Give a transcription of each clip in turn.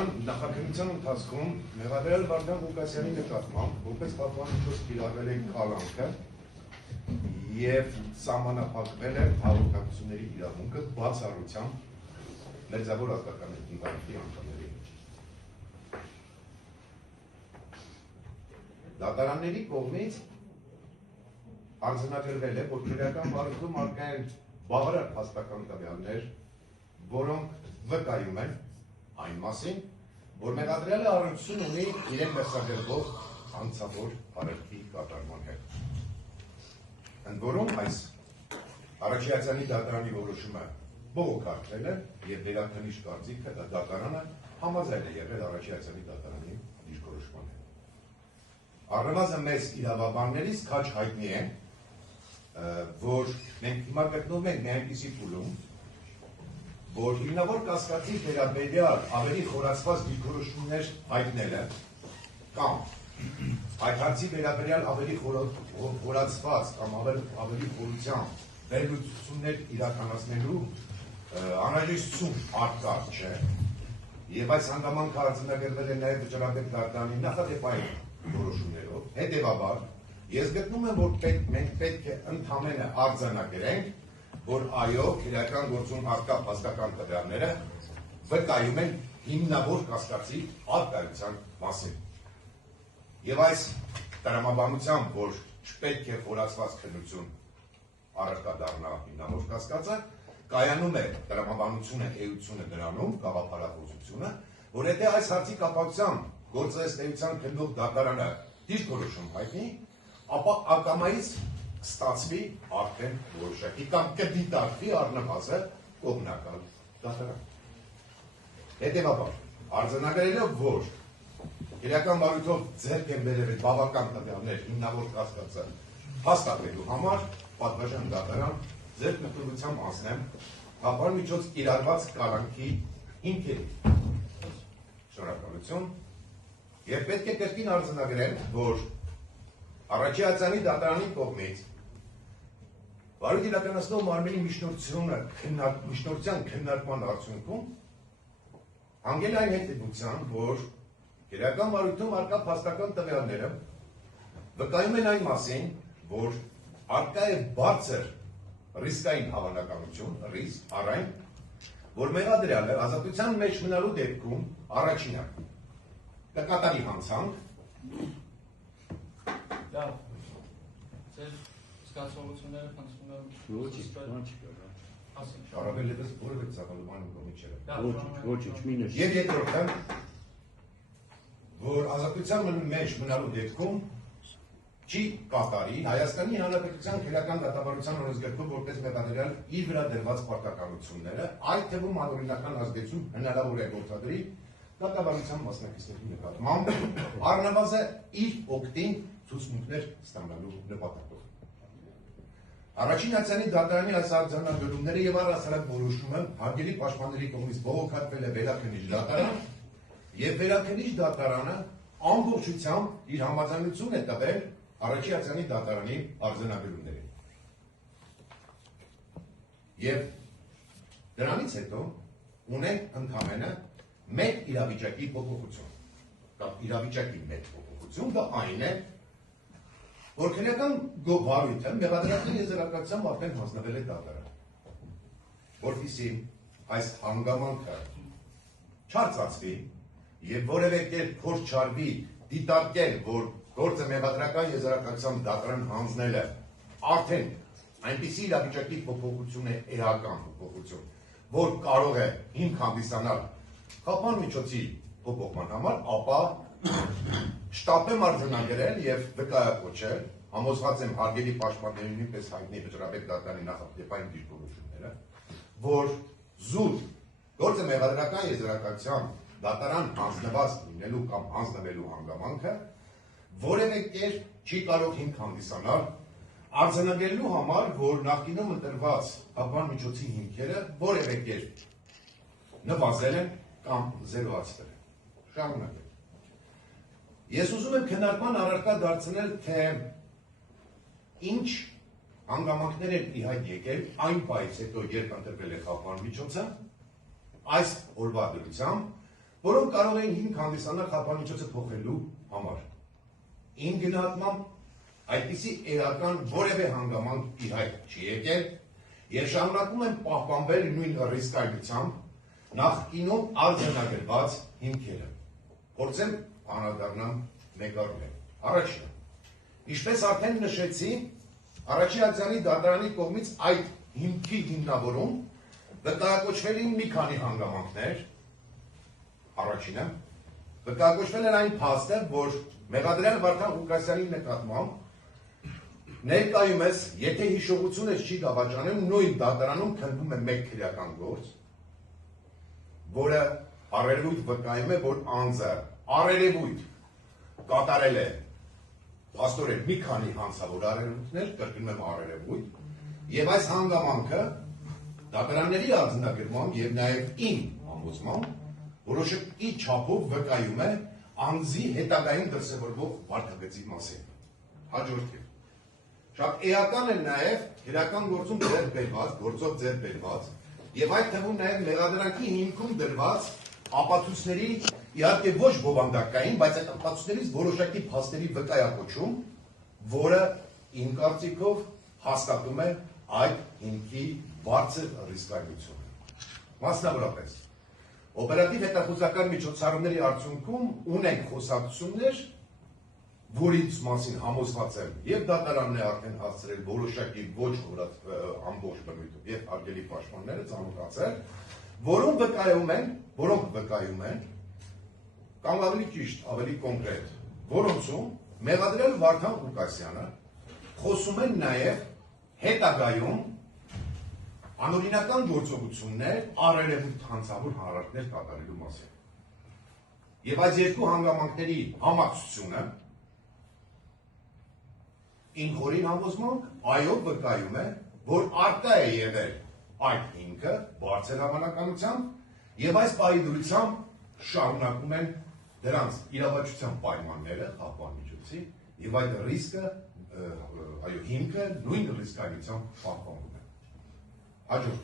Իրական նախաքննության ընթացքում Մեղադրյալ Վարդան Ղուկասյանի նկատմամբ որպես պատվամիջոց կիրառվել է կալանքը եւ սահմանափակվել է հաղորդակցությունների իրավունքը բացառությամբ մեծավոր ազգական ընտանիքի անդամների։ Դատարանների կողմից արձանագրվել է, որ քրեական բարույթում առկա են բավարար փաստական տվյալներ, որոնք վկայում են այն մասին, որ Մեղադրյալը առնչություն ունի իրեն մեղսագրվող անձավոր արարքի կատարման հետ։ Ընդ որում այս Արաքելյանի դատարանի որոշումը բողոքարկվել է եւ վերաքննիչ կարծիքը դատարանը համաձայն է եղել Արաքելյանի դատարանի դիրքորոշման հետ։ Առնվազն մեծ իրավաբաններից քաչ հայտնի է, որ մենք հիմա գտնվում ենք մի այնպիսի փուլում, որ հիմնավոր կասկածի վերաբերյալ ավելի խորացված դիրքորոշումներ հայտնելը կամ այդ հարցի վերաբերյալ ավելի խորացված կամ ավելի խորությամբ վերլուծություններ իրականացնելու անհրաժեշտություն առկա չէ, եւ այս հանգամանքը արձանագրվել է նաեւ վճռաբեկ դատարանի նախադեպային որոշումներով, հետեւաբար ես գտնում եմ, որ մենք պետք է ընդհանրապես արձանագրենք, որ այո, քրեական գործում առկա փաստական տվյալները վկայում են հիմնավոր կասկածի առկայության մասին։ Եվ այս տրամաբանությամբ, որ չպետք է խորացված քննություն առարկա դառնա հիմնավոր կասկածը, կայանում է տրամաբանությունը, էությունը դրանում, գաղափարախոսությունը, որ եթե այս հարցի կապակցությամբ գործելեության քննող դատարանը դիրքորոշում հայտնի, ապա ակամայից ստացվի արդեն որոշակի կամ կդիտարկվի առնվազն կողմնակալ դատարան։ Հետևաբար, արձանագրելով, որ քրեական բարույթով ձեռք են բերել բավական տվյալներ հիմնավոր կասկածը հաստատելու համար, պատվաժան դատարան ձեռք մտորությամբ անցնեմ հապարմիջոց կիրառված կալանքի հիմքերի։ Շնորհակալություն։ Եվ պետք է կրկին արձանագրեմ, որ Արաքելյանի դատարանի կողմից բարույթ իրականացնող մարմնի միջնորդության քննարկման արդյունքում հանգել այն հետևության, որ քրեական բարույթում առկա փաստական տվյալները վկայում են այն մասին, որ առկա է բարձր ռիսկային հավանականություն, ռիսկ առայն, որ Մեղադրյալը ազատության մեջ մնալու դեպքում առաջինը կկատարի հանցանք։ Լավ, ձեր զգացողությունները խնդրում եմ Առավել ևս որևէ ցավալուման կողմից չէ։ Ոչ, մի նշ։ Եվ երկրորդը, որ ազատության մեջ մնալու դեպքում չի կատարի Հայաստանի Հանրապետության քրեական դատավարության օրենսգրքում որպես Մեղադրյալ իր վրա դրված պարտականությունները, այդ թվում անօրինական ազդեցություն հնարավոր է գործադրի դատավարության մասնակիցների նկատմամբ, առնվազն իր օգտին ցուցմունքներ ստանալու նպատակով։ Արաքելյանի դատարանի այս արձանագրումները եւ առհասարակ որոշումը հարգելի պաշտպանների կողմից բողոքարկվել է վերաքննիչ դատարան եւ վերաքննիչ դատարանը ամբողջությամբ իր համաձայնություն է տվել Արաքելյանի դատարանի արձանագրումներին։ Եվ դրանից հետո ունենք ընդհանրապես մեկ իրավիճակի փոփոխություն, կամ իրավիճակի մեկ փոփոխություն, դա այն է, որ քրեական բարույթը Մեղադրյալի եզրակացությամբ արդեն հանձնվել է դատարան, որպեսզի այս հանգամանքը չարծացվի եւ որևէ կերպ փորձ չարվի դիտարկել, որ գործը Մեղադրական եզրակացությամբ դատարան հանձնելը արդեն այնպիսի իրավիճակի փոփոխություն է, էական փոփոխություն, որ կարող է հիմք հանդիսանալ խափան միջոցի փոփոխման համար, ապա շտապեմ արձանագրել եւ վկայակոչել, համոզված եմ հարգելի պաշտպանների նույնպես հայտնի վճռաբեկ դատարանի նախադեպային դիրքորոշումները, որ զուտ գործը Մեղադրական եզրակացությամբ դատարան հանձնված լինելու կամ հանձնվելու հանգամանքը որևէ կերպ չի կարող հիմք հանդիսանալ արձանագրելու համար, որ նախկինում ընտրված խափան միջոցի հիմքերը որևէ կերպ նվազել են կամ զերոացվել են։ Շարունակենք։ Ես ուզում եմ քննարկման առարկա դարձնել, թե ինչ հանգամանքներ են ի հայտ եկել այն պահից հետո, երբ ընտրվել է խափան միջոցը, այս օրվա դրությամբ, որոնք կարող էին հիմք հանդիսանալ խափանիչոցը փոխելու համար։ Իմ գնահատմամբ այդպիսի էական որևէ հանգամանք ի հայտ չի եկել եւ շարունակում են պահպանվել նույն ռիսկայնությամբ նախկինում արձանագրված հիմքերը։ Փորձեմ անդրադառնամ մեկ առ մեկ։ Առաջինը, ինչպես արդեն նշեցի, Արաչի ակցիանի դատարանի կողմից այդ հիմքի հիմնավորում վկայակոչվել էին մի քանի հանգամանքներ։ Առաջինը, վկայակոչվել էր այն փաստը, որ մեղադրյալ Վարդան Ղուկասյանի նկատմամբ ներկայումս, եթե հիշողությունս չի դավաճանում, նույն դատարանում քննվում է մեկ քրեական գործ, որը առերևույթ վկայում է, որ անձը առերևույթ կատարել է փաստորեն մի քանի հանցավոր առերևույթներ, կրկնում եմ առերևույթ, եւ այս հանգամանքը դատարանների արձանագրմամբ եւ նաեւ իմ ամբողջությամբ որոշակի չափով վկայում է անձի հետագայում դրսևորվող վարքագծի մասին։ Հաջորդը շատ էական է նաեւ քրեական գործում ձեռք բերված, գործով ձեռք բերված եւ այդ թվում նաեւ մեղադրանքի հիմքում դրված ապացույցների իհարկե ոչ բովանդակային, բայց այդ ապացույցներից որոշակի փաստերի վկայակոչում, որը իմ կարծիքով հաստատում է այդ հիմքի բարձր ռիսկայնությունը։ Մասնավորապես, օպերատիվ հետախուզական միջոցառումների արդյունքում ունենք խոսակցություններ, որից մասին համոզված եմ եւ դատարանն է արդեն հասցրել որոշակի ոչ ամբողջ բնույթով եւ հարգելի պաշտպանները ցանկացել, որոնք վկայում են կամ ավելի ճիշտ, ավելի կոնկրետ, որոնցում մեղադրյալ Վարդան Ղուկասյանը խոսում են նաեւ հետագայում անօրինական գործողություններ առերևույթ հանցավոր հանրակներ կատարելու մասին։ Եվ այս երկու հանգամանքների համակցությունը ինքորին համոզմանք այո վկայում է, որ արտա է եղել այդ հիմքը բարձր հավանականությամբ եւ այս պահի դուրսությամբ շարունակում են դրանց իրավաչության պայմանները խափան միջոցի եւ այդ ռիսկը այո հիմքը նույն ռիսկայնությամբ պահպանվում է։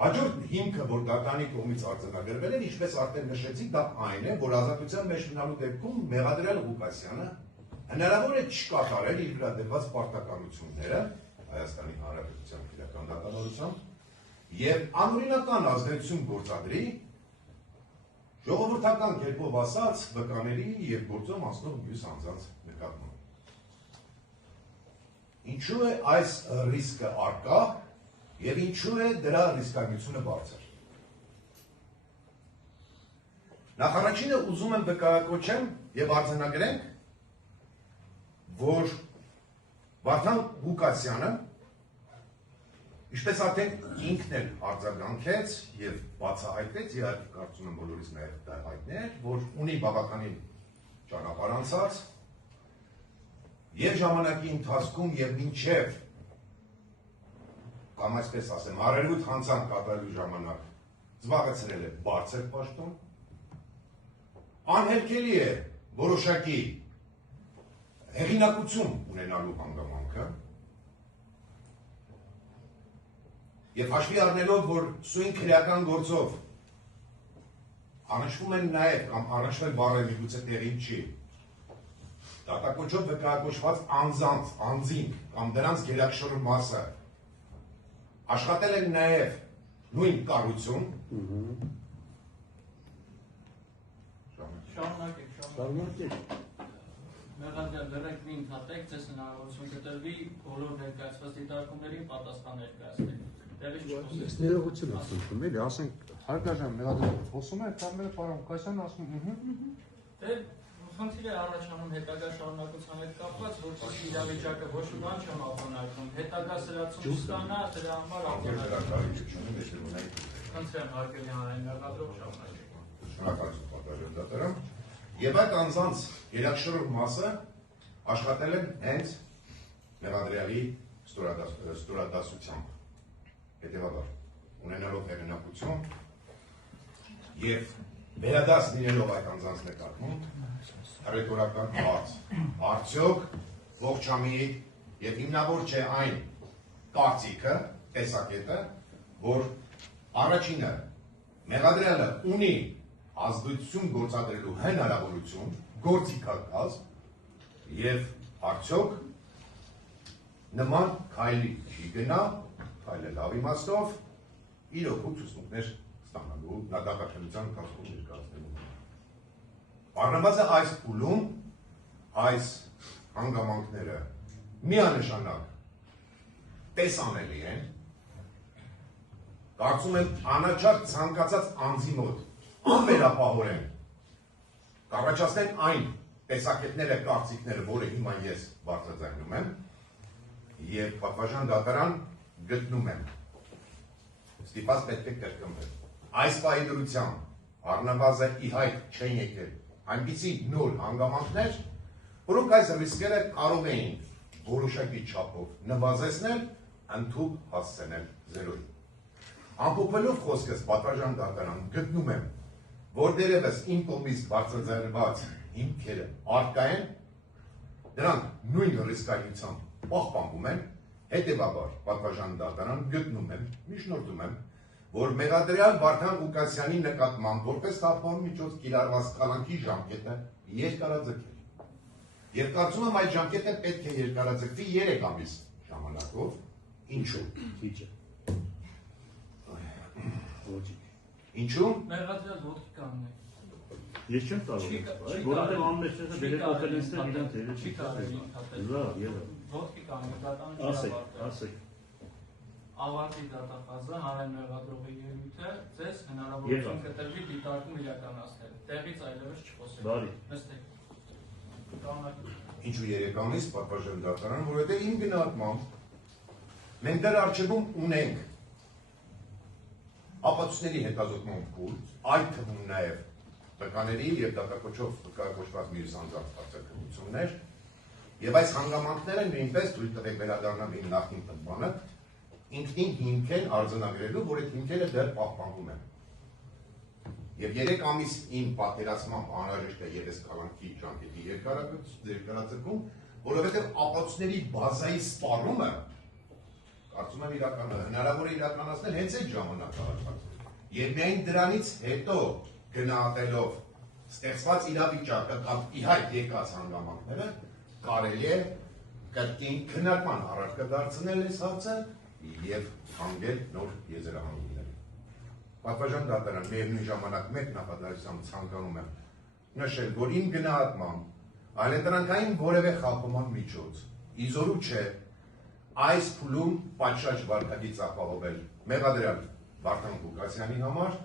Հաջորդ հիմքը, որ դատարանի կողմից արձանագրվել էր, ինչպես արդեն նշեցի, դա այն է, որ ազատության մեջ մնալու դեպքում մեղադրյալ Ղուկասյանը հնարավոր է չկատարել իր վրա դրված պարտականությունները Հայաստանի Հանրապետության քրեական դատավորությամբ եւ անօրինական ազդեցություն գործադրի ժողովրդական կերպով ասած վկաների եւ գործով անցնող մյուս անձանց նկատմամբ։ Ինչու է այս ռիսկը արկա եւ ինչու է դրա ռիսկայնությունը բարձր։ Նախ ուզում եմ վկայակոչեմ եւ արձանագրենք, որ Վարդան Ղուկասյանը, ինչպես արդեն ինքն էլ արձագանքեց եւ բացահայտեց, իհարկե կարծում եմ բոլորիս նաեւ դա հայտնի է, որ ունի բավականին ճանապարհ անցած եւ ժամանակի ընթացքում եւ մինչեւ կամ այսպես ասեմ, առերևույթ հանցանք կատարելու ժամանակ զբաղեցրել է բարձր պաշտոն, անհերքելի է որոշակի հեղինակություն ունենալու հանգամանքը եւ հաշվի առնելով, որ սույն քրեական գործով առնչվում են նաեւ կամ առնչվել բառը միգուցե տեղին չի դատակոչով վկայակոչված անձինք կամ դրանց գերակշռ մասը աշխատել են նաեւ նույն կառույցում շարունակեք Մեղադրյալ դեռեք մի ընդհատեք, ձեզ հնարավորություն կտրվի բոլոր ներկայացված դիտարկումներին պատասխան ներկայացնել։ Ես ներողություն եմ խնդրում, էլի, ասենք հարգարժան մեղադրյալը խոսում է, կամերը պարոն Ղուկասյանը ասում Դե խնդիր է առաջանում հետագա շարունակության հետ կապված, որպեսզի իրավիճակը ոչ ուրան չեմ ապանակում, հետագա սրացում ստանա, դրա համար խնդրեմ հարգելի հանրային մեղադրող շարունակեք։ Շնորհակալություն պատասխան դատարան։ Եվ այդ անձանց գերակշռ մասը աշխատել են հենց մեղադրյալի ստորադասությամբ։ Հետևաբար, ունենալով հեղինակություն եւ վերադաս լինելով այդ անձանց նկատմամբ, ռետորական հարց, արդյոք ողջամիտ եւ հիմնավոր չէ այն կարծիքը, տեսակետը, որ առաջինը Մեղադրյալը ունի ազդեցություն գործադրելու հնարավորություն, գործիքակազմ եւ արդյոք նման քայլի չի գնա, քայլը լավ իմաստով իր օգուտ ուսումներ ստանալու նկատակցության կազմում ներկայացնելու։ Առնվազն այս փուլում այս հանգամանքները միանշանակ տեսանելի են, կարծում եմ անաչափ ցանկացած անձի մոտ անվերապահորեն կառաջացնեն այն տեսակետները, կարծիքները, որը հիմա ես բարձրաձայնում եմ եւ պատվաժան դատարան գտնում եմ։ Ստիպած պետք է կրկնվել։ Այս պահի դրությամբ առնվազն ի հայտ չեն եկել այնպիսի նոր հանգամանքներ, որոնք այս ռիսկերը կարող էին որոշակի չափով նվազեցնել, ընդհուպ հասցնել զերոյի։ Ամփոփելով խոսքս պատվաժան դատարան գտնում եմ, որ դերևս իմ կողմից բարձրաձայնված հիմքերը առկա են, դրանք նույն ռիսկայնությամբ պահպանվում են, հետևաբար պատվաժան դատարան գտնում եմ, միջնորդում եմ, որ մեղադրյալ Վարդան Ղուկասյանի նկատմամբ որպես թափառու միջոց կիրառված կալանքի ժամկետը երկարաձգել։ Եվ կարծում եմ այդ ժամկետը պետք է երկարաձգվի 3 ամիս ժամանակով, ինչու։ Ինչու։ Մեղադրյալ ոտքի կանգնեք։ Ես չեմ կարող, որովհետև ամենը դերեկոտրել են ստեղ իրան թերը չի կարելի։ Լավ, եղա։ Ոտքի կանգնեք, դատան Ասեք։ Ավարտի դատախազը հանրային մեղադրողի ելույթը ձեզ հնարավորություն կտրվի դիտարկում իրականացնել։ Տեղից այլևս չխոսեք։ Բարի։ Նստեք։ Ինչու 3 ամիս պատվաժան դատարան, որովհետև իմ գնահատմամբ մենք դեռ առջևում ունենք ապացույցների հետազոտման փուլ, այդ թվում նաև տկաների եւ դատակոչով կոչված մյուս անձանց արձակություններ, եւ այս հանգամանքները նույնպես թույլ տվեք վերադառնալ իմ նախկին տնտմանը, ինքնին հիմք են արձանագրելու, որ այդ հիմքերը դեռ պահպանվում են։ Եվ 3 ամիս իմ պատկերացմամբ անհրաժեշտ է ևս կալանքի ժամկետի երկարաձգում, որովհետև ապացույցների բազայի սպառումը կարծում եմ հնարավոր է իրականացնել հենց այդ ժամանակ։ Եվ միայն դրանից հետո գնահատելով ստեղծված իրավիճակը կամ ի հայտ եկած հանգամանքները կարելի է կրկին քննարկման առարկա դարձնել այս հարցը եւ հանգել նոր եզրահանգումների։ Պատվաժան դատարան միևնույն ժամանակ մեկ նախադասությամբ ցանկանում եմ նշել, որ իմ գնահատմամբ այլընտրանքային որևէ խախտման միջոց իզորու չէ այս փուլում պատշաճ վարքագիծ ապահովել մեղադրյալ Վարդան Ղուկասյանի համար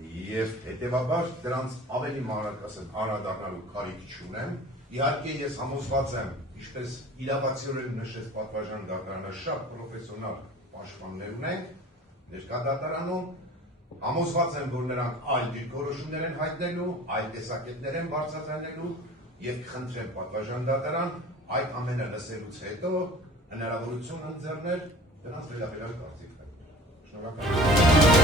եւ հետեւաբար դրանց ավելի մանրակրկիտ անդրադառնալու կարիք չունեմ։ Իհարկե ես համոզված եմ, ինչպես իրավացիորեն նշեց պատվաժան դատարանը, շատ պրոֆեսիոնալ պաշտպաններ ունենք ներկա դատարանում, համոզված եմ, որ նրանք այլ դիրքորոշումներ են հայտնելու, այլ տեսակետներ են բարձրացնելու եւ կխնդրեմ պատվաժան դատարան այդ ամենը լսելուց հետո հնարավորություն ընձեռնել դրանց վերաբերյալ կարծիքներ։ Շնորհակալ եմ։